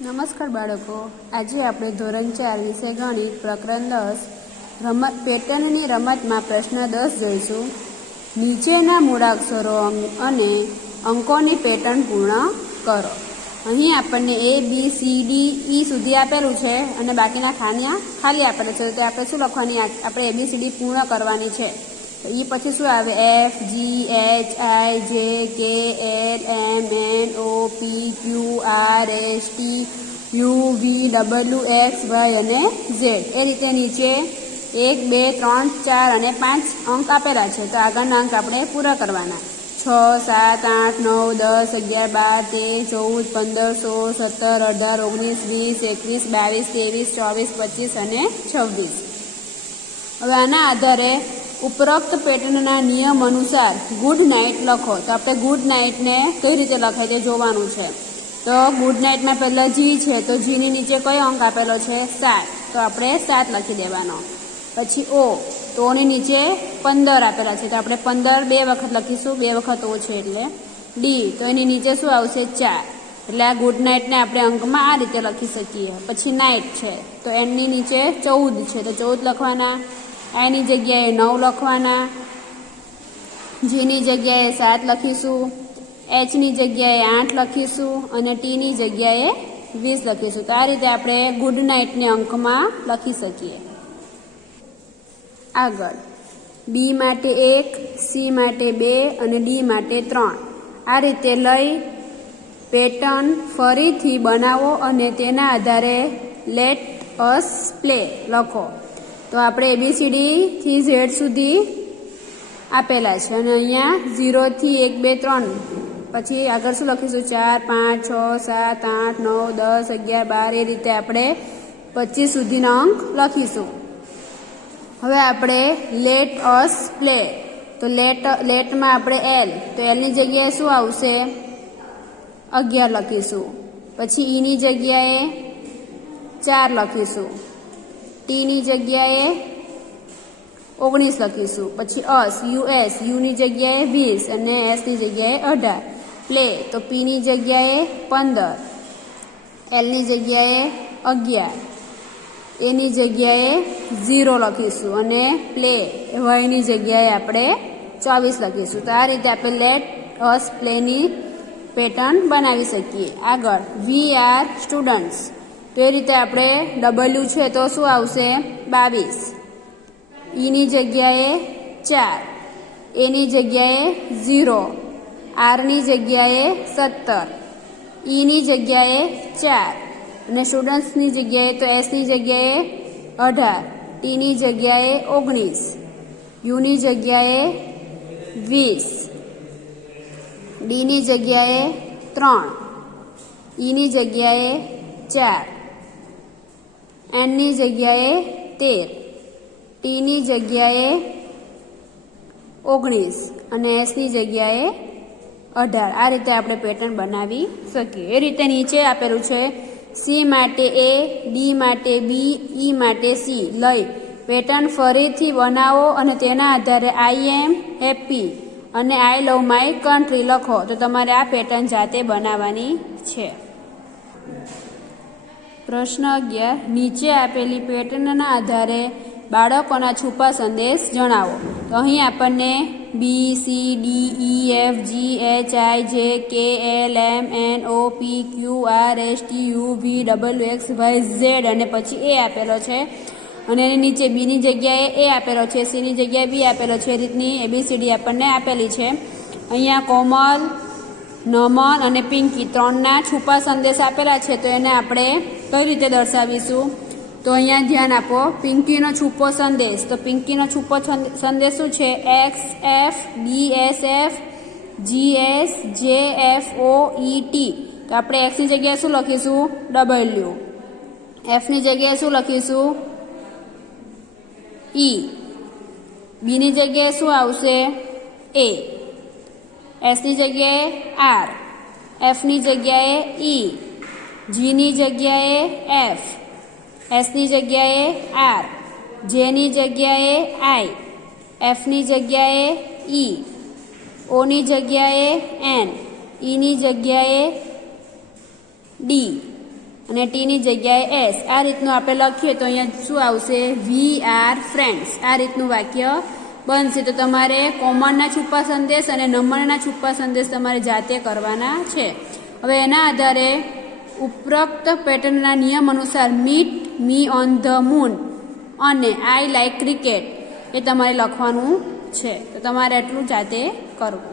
નમસ્કાર બાળકો, આજે આપણે ધોરણ 4 વિષય ગણિત પ્રકરણ 10 પેટર્નની રમતમાં પ્રશ્ન 10 જોઈશું. નીચેના મૂળાક્ષરો અને અંકોની પેટર્ન પૂર્ણ કરો. અહીં આપણને A, B, C, D, E સુધી આપેલું છે અને બાકીના ખાલી આપેલું છે. તો આપણે શું લખવાની? આપણે ABCD પૂર્ણ કરવાની છે. એ પછી શું આવે? F, G, H, I, J, K, L, M, N, O, P, Q, R, S, T, U, V, W, X, Y અને Z. એ રીતે નીચે 1, 2, 3, 4 અને 5 અંક આપેલા છે. તો આગળના અંક આપણે પૂરા કરવાના. 6, 7, 8, 9, 10, 11, 12, 13, 14, 15, 16, 17, 18, 19, 20, 21, 22, 23, 24, 25 અને 26. હવે આના આધારે ઉપરોક્ત પેટર્નના નિયમ અનુસાર ગુડ નાઇટ લખો. તો આપણે ગુડ નાઇટને કઈ રીતે લખાય તે જોવાનું છે. તો ગુડ નાઇટમાં પહેલાં જી છે, તો જીની નીચે કયો અંક આપેલો છે? 7. તો આપણે 7 લખી દેવાનો. પછી ઓ, તો ઓની નીચે 15 આપેલા છે, તો આપણે 15 2 વખત લખીશું. 2 વખત ઓ છે એટલે ડી, તો એની નીચે શું આવશે? 4. એટલે આ ગુડ નાઇટને આપણે અંકમાં આ રીતે લખી શકીએ. પછી નાઇટ છે, તો એની નીચે 14 છે, તો 14 લખવાના. આની જગ્યાએ 9 લખવાના. જીની જગ્યાએ 7 લખીશું. એચની જગ્યાએ 8 લખીશું અને ટીની જગ્યાએ 20 લખીશું. તો આ રીતે આપણે ગુડ નાઇટને અંકમાં લખી શકીએ. આગળ બી માટે 1, સી માટે 2 અને ડી માટે 3. આ રીતે લઈ પેટર્ન ફરીથી બનાવો અને તેના આધારે લેટ અસ પ્લે લખો. તો આપણે ABCD થી Z સુધી આપેલા છે અને અહીંયા 0 થી 1, 2, 3 પછી આગળ શું લખીશું? 4, 5, 6, 7, 8, 9, 10, 11, 12 એ રીતે આપણે 25 સુધીના અંક લખીશું. હવે આપણે લેટ અસ પ્લે, તો લેટમાં આપણે L, તો Lની જગ્યાએ શું આવશે? 11 લખીશું. પછી ઈની જગ્યાએ 4 લખીશું. ટીની જગ્યાએ 19 લખીશું. પછી અસ, US, યુની જગ્યાએ 20 અને એસની જગ્યાએ 18. પ્લે, તો પીની જગ્યાએ 15, એલની જગ્યાએ 11, એની જગ્યાએ 0 લખીશું અને પ્લે વાયની જગ્યાએ આપણે 24 લખીશું. તો આ રીતે આપણે લેટ અસ પ્લેની પેટર્ન બનાવી શકીએ. આગળ વી આર સ્ટુડન્ટ્સ, તો એ રીતે આપણે W છે તો શું આવશે? 22. ઈની જગ્યાએ 4, એની જગ્યાએ 0, આરની જગ્યાએ 17, ઈની જગ્યાએ 4 અને સ્ટુડન્ટ્સની જગ્યાએ તો એસની જગ્યાએ 18, ટીની જગ્યાએ 19, યુની જગ્યાએ 20, ડીની જગ્યાએ 3, ઈની જગ્યાએ 4, એનની જગ્યાએ 13, ટીની જગ્યાએ 19 અને એસની જગ્યાએ 18. આ રીતે આપણે પેટર્ન બનાવી શકીએ. એ રીતે નીચે આપેલું છે સી માટે A, ડી માટે B, ઈ માટે C લઈ પેટર્ન ફરીથી બનાવો અને તેના આધારે આઈ એમ હેપી અને આઈ લવ માય કન્ટ્રી લખો. તો તમારે આ પેટર્ન જાતે બનાવવાની છે. પ્રશ્ન 11, નીચે આપેલી પેટર્નના આધારે બાળકોના છુપા સંદેશ જણાવો. તો અહીં આપણને B, C, D, E, F, G, H, I, J, K, L, M, N, O, P, Q, R, S, T, U, V, W, X, Y, Z અને પછી A આપેલો છે અને એની નીચે બીની જગ્યાએ A આપેલો છે, Cની જગ્યાએ B આપેલો છે. એ રીતની ABCD આપણને આપેલી છે. અહીંયા કોમલ, નમન અને પિંકી 3ના છુપા સંદેશ આપેલા છે. તો એને આપણે કઈ રીતે દર્શાવીશું? તો અહીંયા ધ્યાન આપો. પિંકીનો છુપો સંદેશ, તો પિંકીનો છુપો સંદેશ શું છે? XF, BSF, GS, JFO, ET. તો આપણે Xની જગ્યાએ શું લખીશું? W. Fની જગ્યાએ શું લખીશું? E. Bની જગ્યાએ શું આવશે? A. Sની જગ્યાએ R, Fની જગ્યાએ E, Gની જગ્યાએ F, એસની જગ્યાએ R, જેની જગ્યાએ I, એફની જગ્યાએ E, ઓની જગ્યાએ N, ઈની જગ્યાએ D, અને ટીની જગ્યાએ એસ. આ રીતનું આપણે લખીએ તો અહીંયા શું આવશે? We are friends. આ રીતનું વાક્ય બનશે. તો તમારે કોમનના છૂપા સંદેશ અને નંબરના છૂપા સંદેશ તમારે જાતે કરવાના છે. હવે એના આધારે ઉપરોક્ત પેટર્નના નિયમ અનુસાર meet me on the moon અને આઈ લાઈક ક્રિકેટ એ તમારે લખવાનું છે. તો તમારે એટલું જાતે કરવું.